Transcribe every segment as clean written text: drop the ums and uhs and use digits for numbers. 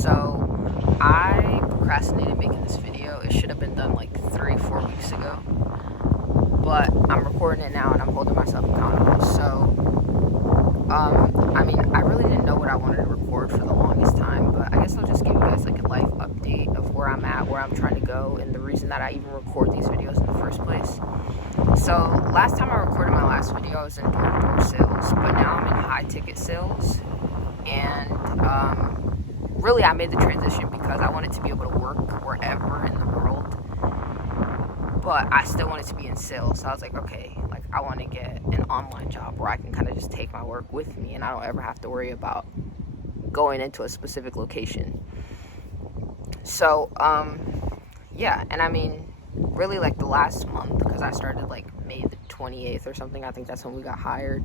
So I procrastinated making this video. It should have been done like 3-4 weeks ago, but I'm recording it now and I'm holding myself accountable. So I really didn't know what I wanted to record for the longest time, but I guess I'll just give you guys like a life update of where I'm at, where I'm trying to go, and the reason that I even record these videos in the first place. So last time I recorded my last video, I was in door-to-door sales, but now I'm in high-ticket sales, and really I made the transition because I wanted to be able to work wherever in the world, but I still wanted to be in sales. So I was like, okay, like I want to get an online job where I can kind of just take my work with me and I don't ever have to worry about going into a specific location. So yeah, and I mean really like the last month, because I started like May the 28th or something, I think that's when we got hired.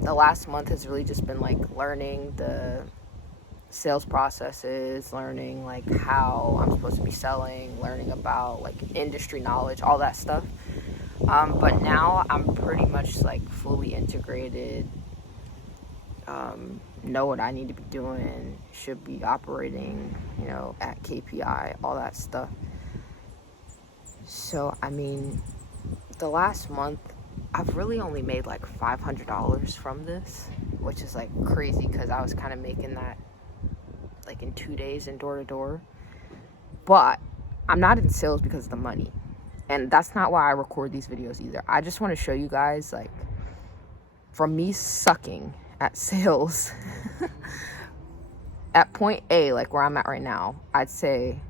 The last month has really just been like learning the sales processes, learning like how I'm supposed to be selling, learning about like industry knowledge, all that stuff. But now I'm pretty much like fully integrated, know what I need to be doing, should be operating, at KPI, all that stuff. So, I mean, the last month, I've really only made like $500 from this, which is like crazy because I was kind of making that like in 2 days in door to door. But I'm not in sales because of the money. And that's not why I record these videos either. I just want to show you guys, like, from me sucking at sales at point A, like where I'm at right now, I'd say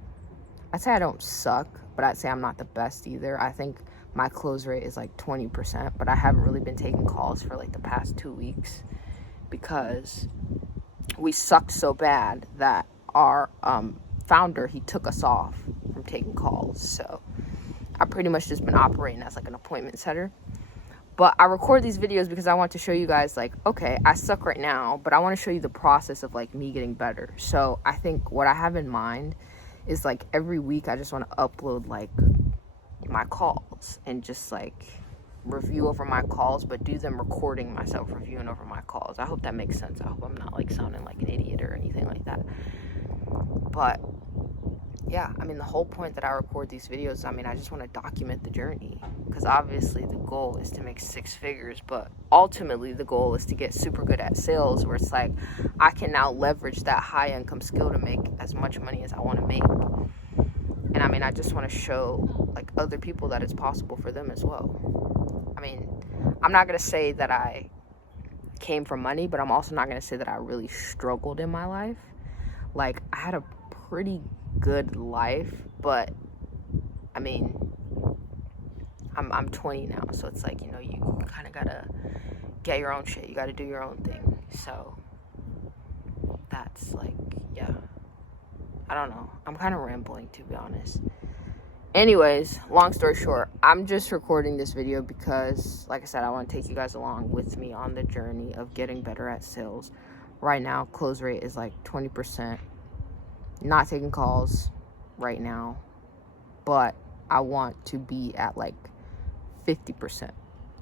I don't suck, but I'd say I'm not the best either. I think my close rate is like 20%, but I haven't really been taking calls for like the past 2 weeks because we sucked so bad that our founder, he took us off from taking calls. So I've pretty much just been operating as like an appointment setter. But I record these videos because I want to show you guys, like, okay, I suck right now, but I want to show you the process of like me getting better. So I think what I have in mind is like every week I just want to upload like my calls and just like review over my calls, but do them recording myself reviewing over my calls. I hope that makes sense. I hope I'm not like sounding like an idiot or anything like that. But yeah, I mean, the whole point that I record these videos, I mean, I just want to document the journey, because obviously the goal is to make 6 figures, but ultimately the goal is to get super good at sales, where it's like I can now leverage that high income skill to make as much money as I want to make. And I mean, I just want to show like other people that it's possible for them as well. I mean, I'm not going to say that I came from money, but I'm also not going to say that I really struggled in my life. Like, I had a pretty good life, but I mean, I'm 20 now, so it's like, you kind of gotta get your own shit, you gotta do your own thing. So that's like, yeah, I don't know, I'm kind of rambling, to be honest. Anyways, long story short, I'm just recording this video because, like I said, I want to take you guys along with me on the journey of getting better at sales. Right now, close rate is like 20%. Not taking calls right now, but I want to be at like 50%.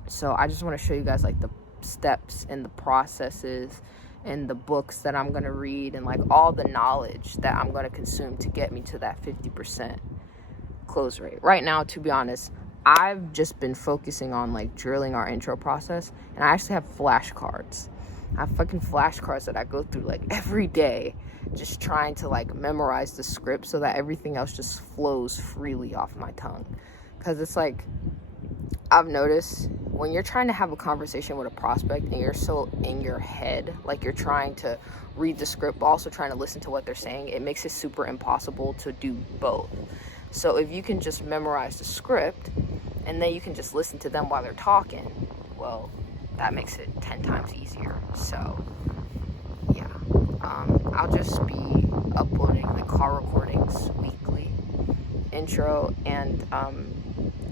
So I just want to show you guys like the steps and the processes and the books that I'm going to read and like all the knowledge that I'm going to consume to get me to that 50% close rate. Right now, to be honest, I've just been focusing on like drilling our intro process, and I actually have flashcards. I have fucking flashcards that I go through like every day, just trying to like memorize the script so that everything else just flows freely off my tongue. Because it's like, I've noticed when you're trying to have a conversation with a prospect and you're so in your head, like you're trying to read the script but also trying to listen to what they're saying, it makes it super impossible to do both. So if you can just memorize the script and then you can just listen to them while they're talking, well, that makes it 10 times easier. So yeah, I'll just be uploading the call recordings weekly, intro and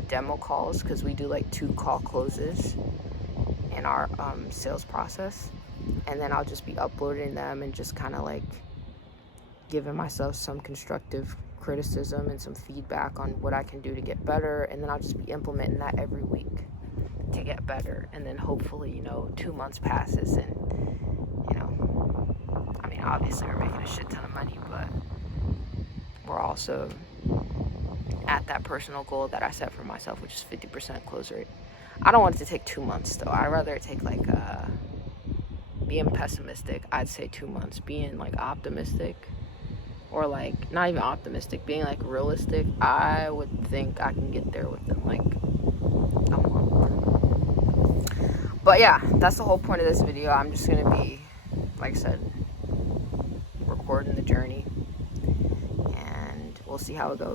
demo calls, because we do like 2 call closes in our sales process, and then I'll just be uploading them and just kind of like giving myself some constructive criticism and some feedback on what I can do to get better, and then I'll just be implementing that every week to get better. And then hopefully 2 months passes and obviously we're making a shit ton of money, but we're also at that personal goal that I set for myself, which is 50% close rate. I don't want it to take 2 months though. I'd rather it take like being pessimistic, I'd say 2 months. Being like optimistic, or like not even optimistic, being like realistic, I would think I can get there within like a month. But yeah, that's the whole point of this video. I'm just gonna be, like I said, recording the journey, and we'll see how it goes.